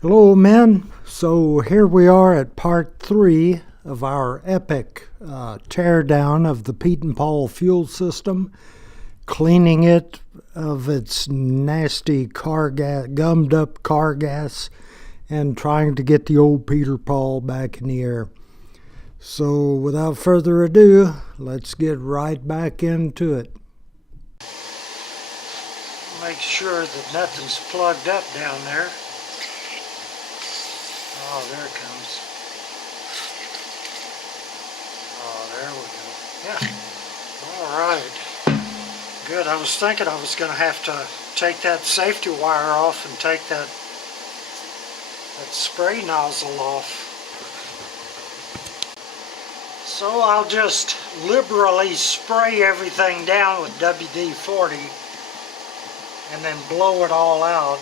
Hello, men. So here we are at part 3 of our epic teardown of the Pietenpol fuel system, cleaning it of its nasty gummed up car gas, and trying to get the old Pietenpol back in the air. So without further ado, let's get right back into it. Make sure that nothing's plugged up down there. Oh, there it comes. Oh, there we go. Yeah. Alright. Good. I was thinking I was going to have to take that safety wire off and take that spray nozzle off. So I'll just liberally spray everything down with WD-40 and then blow it all out.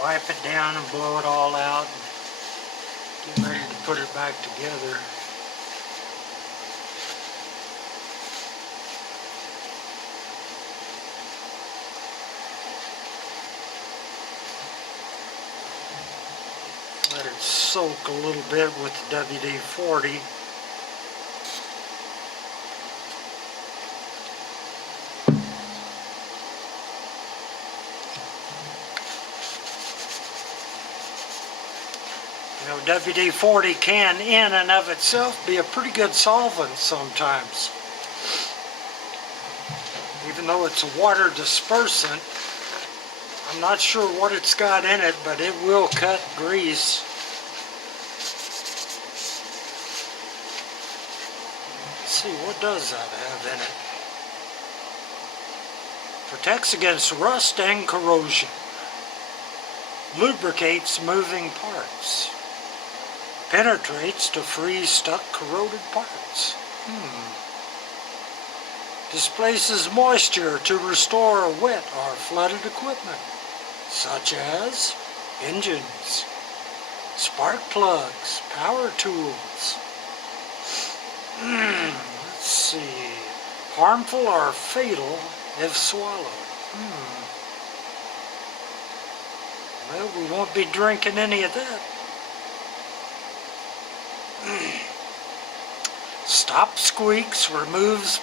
Wipe it down and blow it all out and get ready to put it back together. Let it soak a little bit with the WD-40. You know, WD-40 can, in and of itself, be a pretty good solvent sometimes. Even though it's a water dispersant, I'm not sure what it's got in it, but it will cut grease. Let's see, what does that have in it? Protects against rust and corrosion. Lubricates moving parts. Penetrates to free stuck corroded parts. Displaces moisture to restore wet or flooded equipment, such as engines, spark plugs, power tools. Let's see. Harmful or fatal if swallowed. Well, we won't be drinking any of that. Stop squeaks, removes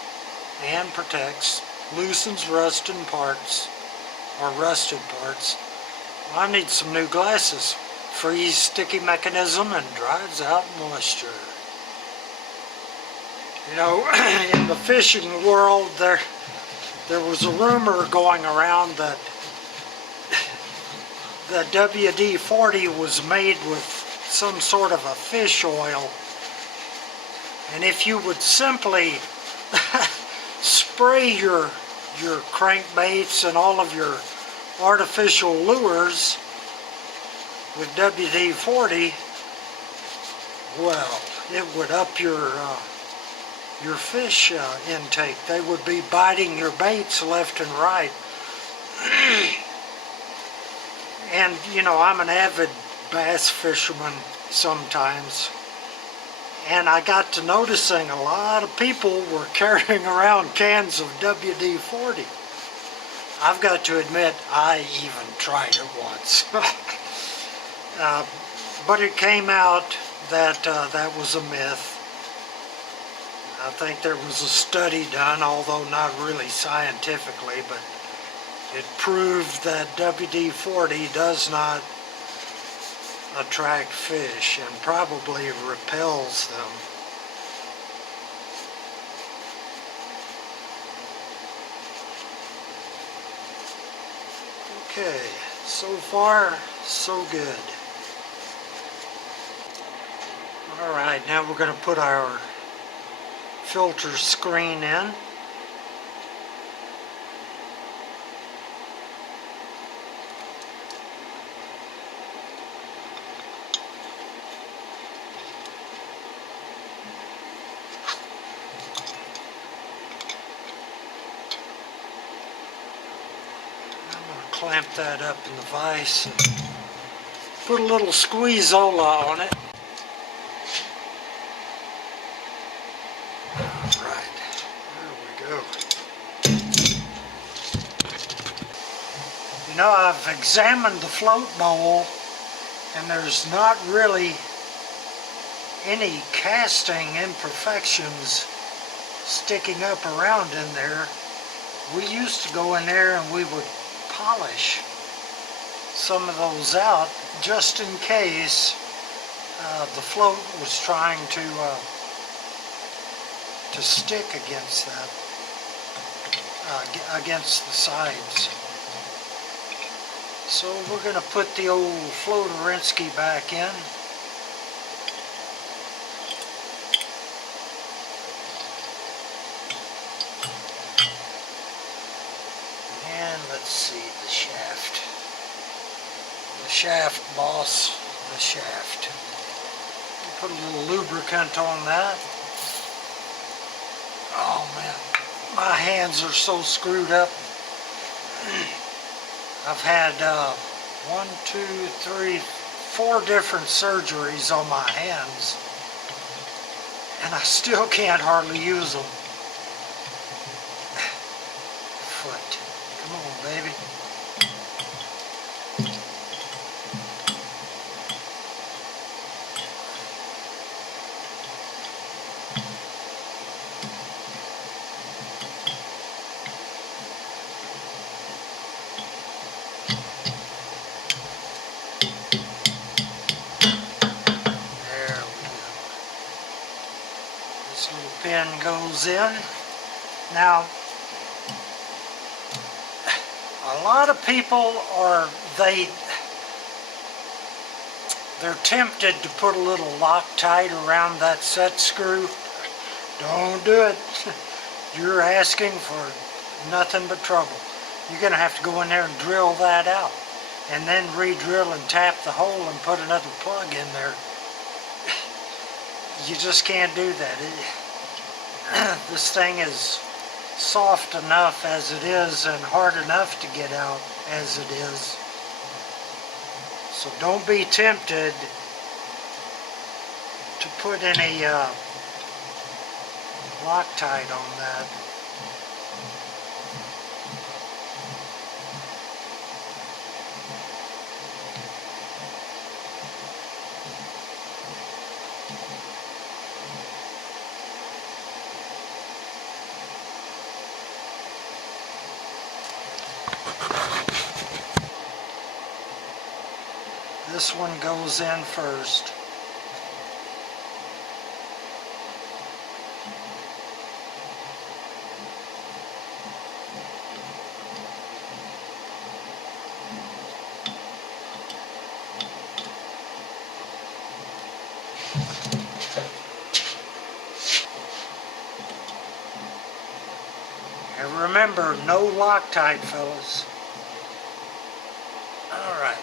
and protects, loosens rusted parts. Well, I need some new glasses. Frees sticky mechanism and drives out moisture. You know, in the fishing world, there was a rumor going around that the WD-40 was made with some sort of a fish oil, and if you would simply spray your crankbaits and all of your artificial lures with WD-40, well, it would up your fish intake. They would be biting your baits left and right. And you know, I'm an avid bass fisherman sometimes, and I got to noticing a lot of people were carrying around cans of WD-40. I've got to admit, I even tried it once. But it came out that that was a myth. I think there was a study done, although not really scientifically, but it proved that WD-40 does not attract fish and probably repels them. Okay, so far, so good. Alright, now we're going to put our filter screen in. Clamp that up in the vise and put a little squeezola on it. Alright, there we go. You know, I've examined the float bowl and there's not really any casting imperfections sticking up around in there. We used to go in there and we would polish some of those out just in case the float was trying to stick against that, against the sides. So we're going to put the old floaterinsky back in. And let's see the shaft. The shaft, boss. The shaft. Put a little lubricant on that. Oh man, my hands are so screwed up. I've had 4 different surgeries on my hands, and I still can't hardly use them. Foot. Come on, baby. There we go. This little pin goes in. Now, a lot of people they're tempted to put a little Loctite around that set screw. Don't do it. You're asking for nothing but trouble. You're going to have to go in there and drill that out, and then re-drill and tap the hole and put another plug in there. You just can't do that. This thing is soft enough as it is and hard enough to get out as it is. So don't be tempted to put any Loctite on that. This one goes in first. And remember, no Loctite, fellas. Alright.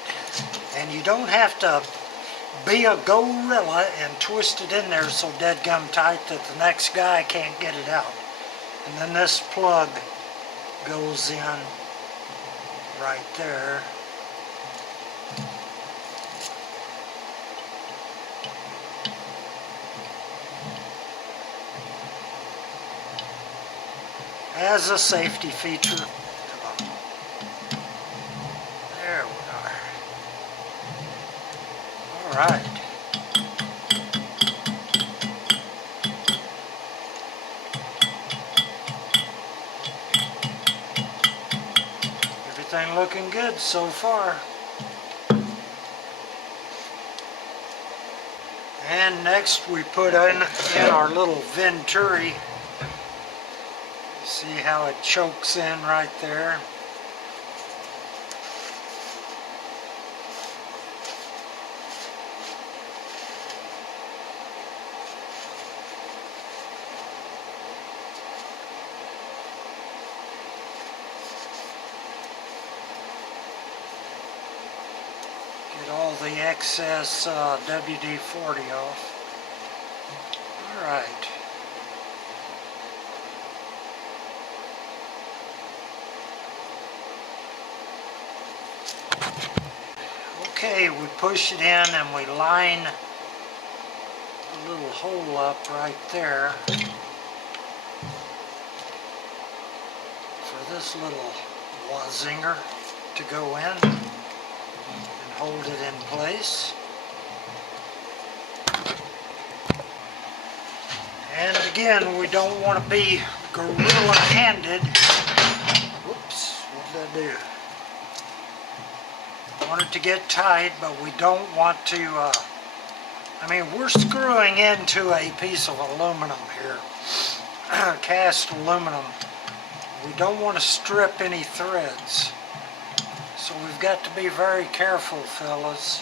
And you don't have to be a gorilla and twist it in there so deadgum tight that the next guy can't get it out. And then this plug goes in right there. As a safety feature. Come on. There we are. Alright. Everything looking good so far. And next we put in our little Venturi. See how it chokes in right there. Get all the excess WD-40 off. Alright. Okay, we push it in and we line a little hole up right there for this little wazinger to go in and hold it in place. And again, we don't want to be gorilla-handed. Whoops, what did I do? Want it to get tight, but we don't want to, I mean, we're screwing into a piece of aluminum here, cast aluminum. We don't want to strip any threads. So we've got to be very careful, fellas.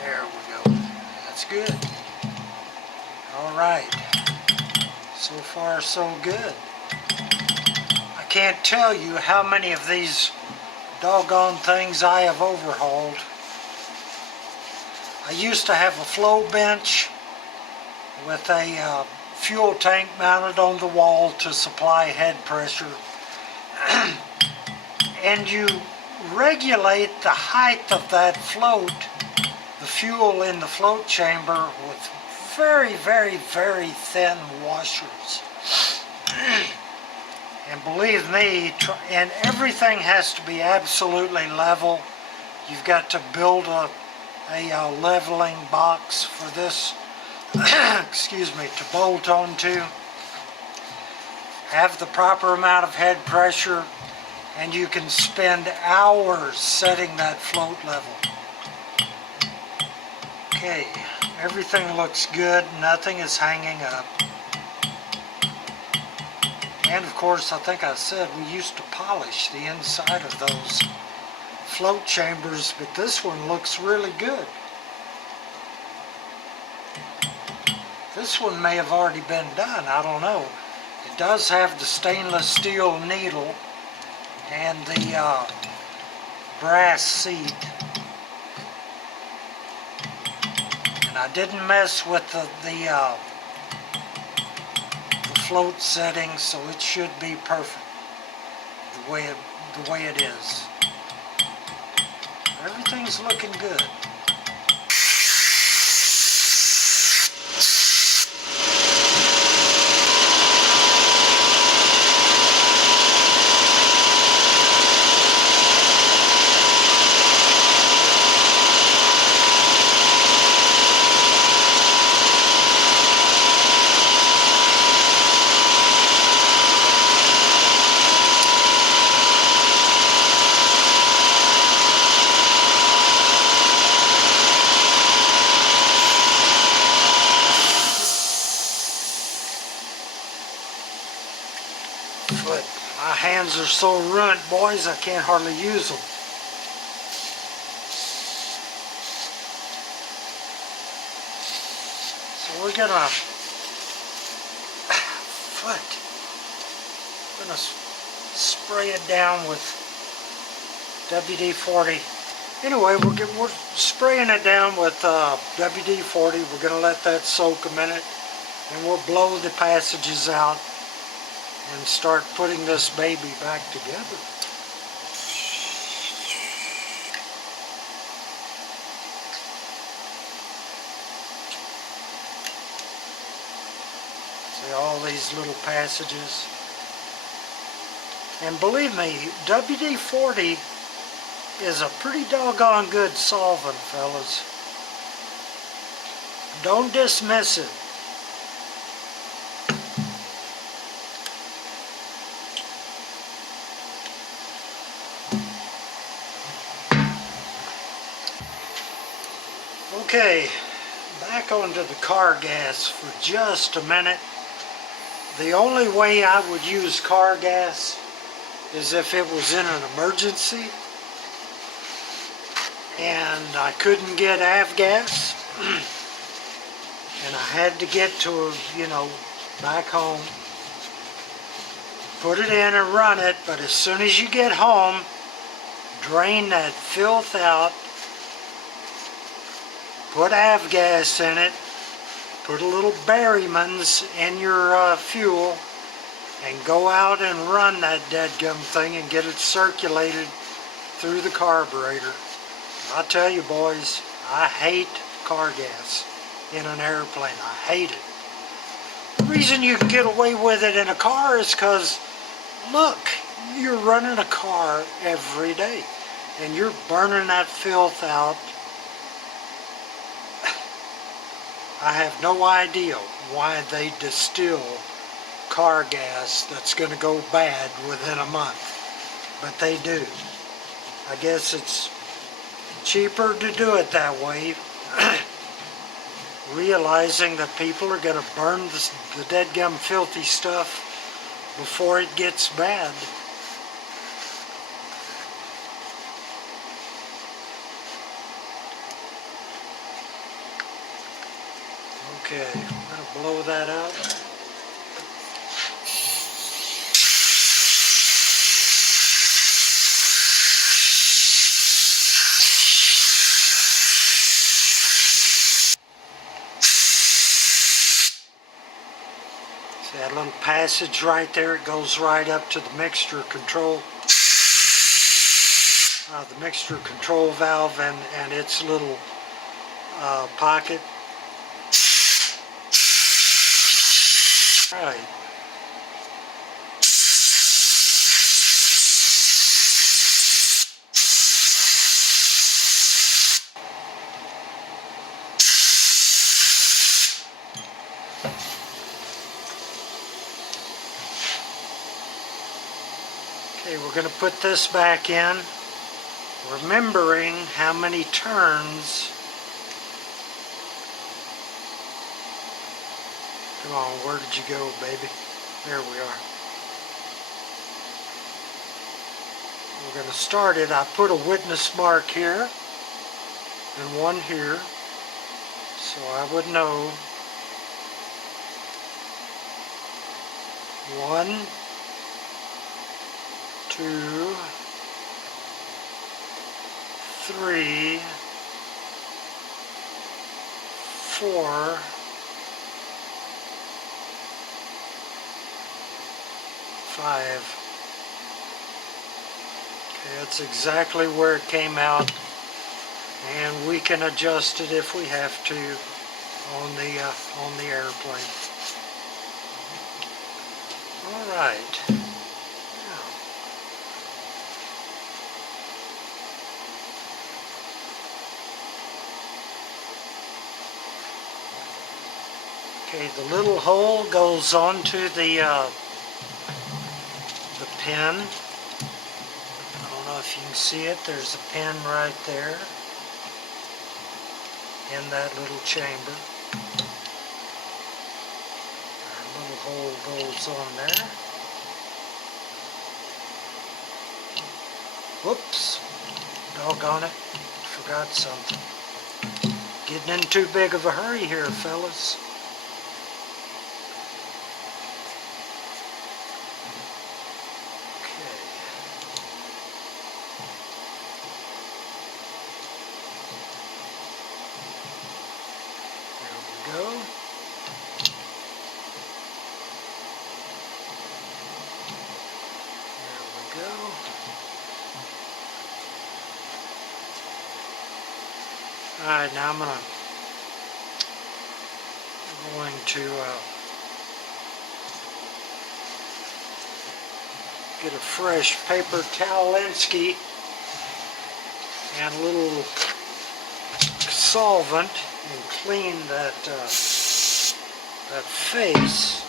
There we go. That's good. Alright. So far, so good. I can't tell you how many of these doggone things I have overhauled. I used to have a flow bench with a fuel tank mounted on the wall to supply head pressure. And you regulate the height of that float, the fuel in the float chamber, with very, very, very thin washers. And believe me, and everything has to be absolutely level. You've got to build a leveling box for this, excuse me, to bolt onto. Have the proper amount of head pressure, and you can spend hours setting that float level. Okay, everything looks good, nothing is hanging up. And of course, I think I said we used to polish the inside of those float chambers, but this one looks really good. This one may have already been done, I don't know. It does have the stainless steel needle and the brass seat. And I didn't mess with the float setting, so it should be perfect the way it is. Everything's looking good. But my hands are so ruined, boys, I can't hardly use them. So we're gonna spray it down with WD-40. Anyway, we're spraying it down with WD-40. We're gonna let that soak a minute, and we'll blow the passages out and start putting this baby back together. See all these little passages. And believe me, WD-40 is a pretty doggone good solvent, fellas. Don't dismiss it. Okay, back onto the car gas for just a minute. The only way I would use car gas is if it was in an emergency and I couldn't get avgas and I had to get to, back home. Put it in and run it, but as soon as you get home, drain that filth out, put avgas in it, put a little Berryman's in your fuel, and go out and run that dadgum thing and get it circulated through the carburetor. I tell you boys, I hate car gas in an airplane. I hate it. The reason you can get away with it in a car is because, look, you're running a car every day and you're burning that filth out. I have no idea why they distill car gas that's going to go bad within a month, but they do. I guess it's cheaper to do it that way, realizing that people are going to burn the deadgum filthy stuff before it gets bad. Okay, I'm going to blow that out. See that little passage right there? It goes right up to the mixture control. The mixture control valve and its little pocket. Right. Okay, we're going to put this back in, remembering how many turns. Come on, where did you go, baby? There we are. We're going to start it. I put a witness mark here and one here, so I would know. 1, 2, 3, 4, 5. Okay, that's exactly where it came out, and we can adjust it if we have to on the airplane. All right. Okay, the little hole goes onto the pin. I don't know if you can see it. There's a pin right there in that little chamber. Our little hole goes on there. Whoops, doggone it, forgot something. Getting in too big of a hurry here, fellas. Go. There we go. Alright, now I'm going to get a fresh paper towelinsky and a little solvent and clean that that face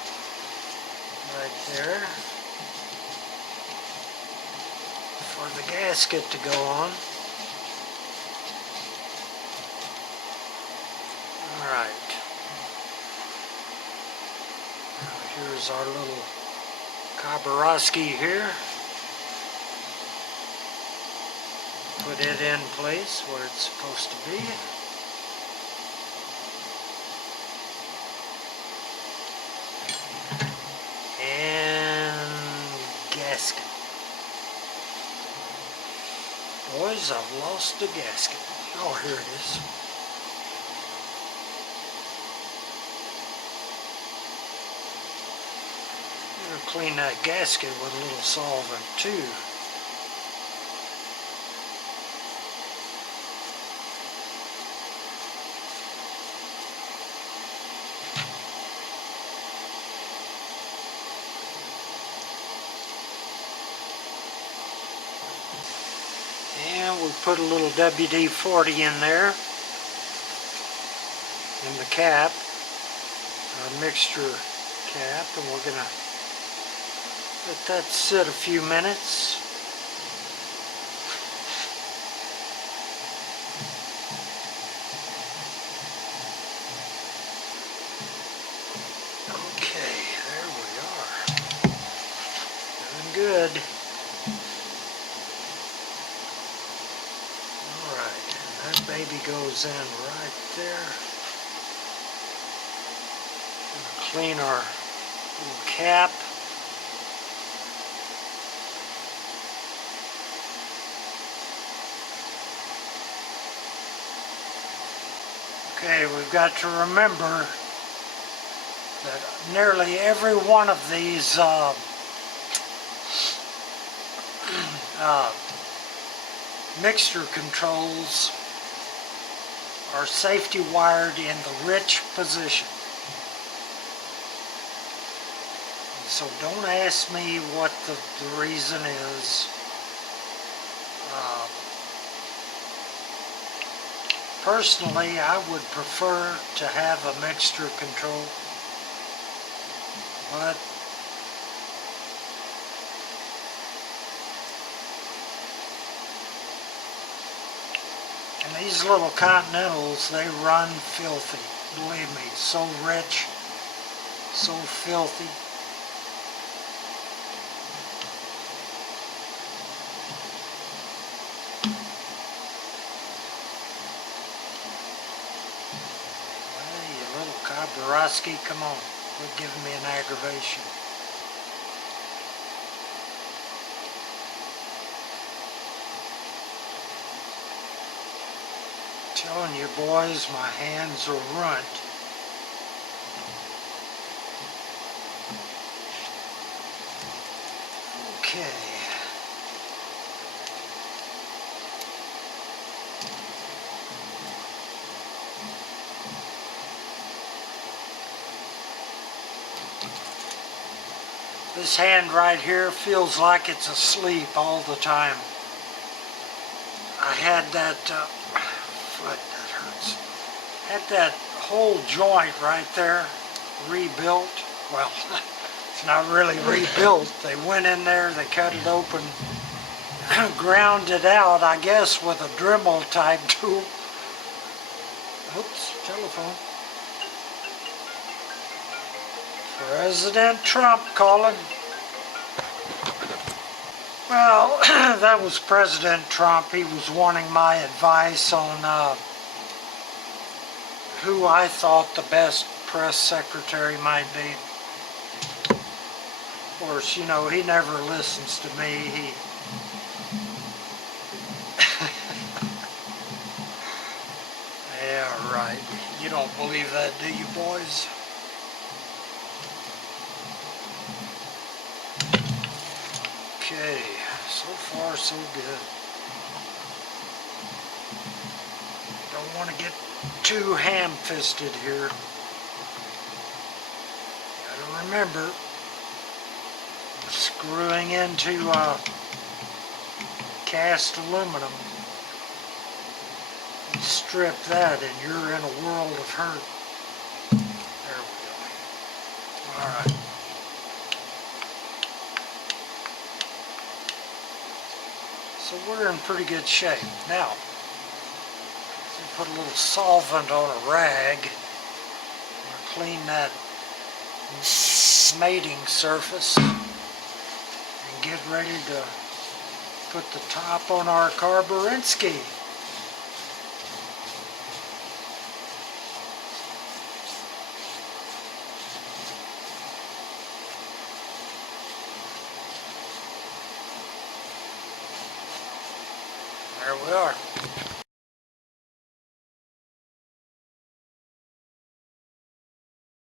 right there for the gasket to go on. Alright. Now here's our little Kabarowski here. Put it in place where it's supposed to be. And gasket. Boys, I've lost the gasket. Oh, here it is. I'm going to clean that gasket with a little solvent too. And we put a little WD-40 in there, in the cap, our mixture cap, and we're going to let that sit a few minutes. Okay, there we are. Doing good. Alright, that baby goes in right there. Gonna clean our little cap. Okay, we've got to remember that nearly every one of these mixture controls are safety wired in the rich position. So don't ask me what the reason is. Personally, I would prefer to have a mixture control, but and these little Continentals, they run filthy. Believe me, so rich, so filthy. Borowski, come on, quit giving me an aggravation. Telling you boys, my hands are ruined. Okay. This hand right here feels like it's asleep all the time. I had that foot that hurts. Had that whole joint right there rebuilt. Well, it's not really rebuilt. They went in there, they cut it open, ground it out, I guess, with a Dremel type tool. Oops, telephone. President Trump calling. Well, that was President Trump. He was wanting my advice on who I thought the best press secretary might be. Of course, you know, he never listens to me. Yeah, right. You don't believe that, do you, boys? Okay, so far so good. Don't want to get too ham-fisted here. Gotta remember, screwing into cast aluminum, you strip that and you're in a world of hurt. There we go. Alright. So we're in pretty good shape. Now, put a little solvent on a rag and clean that mating surface and get ready to put the top on our Carburinski. There we are.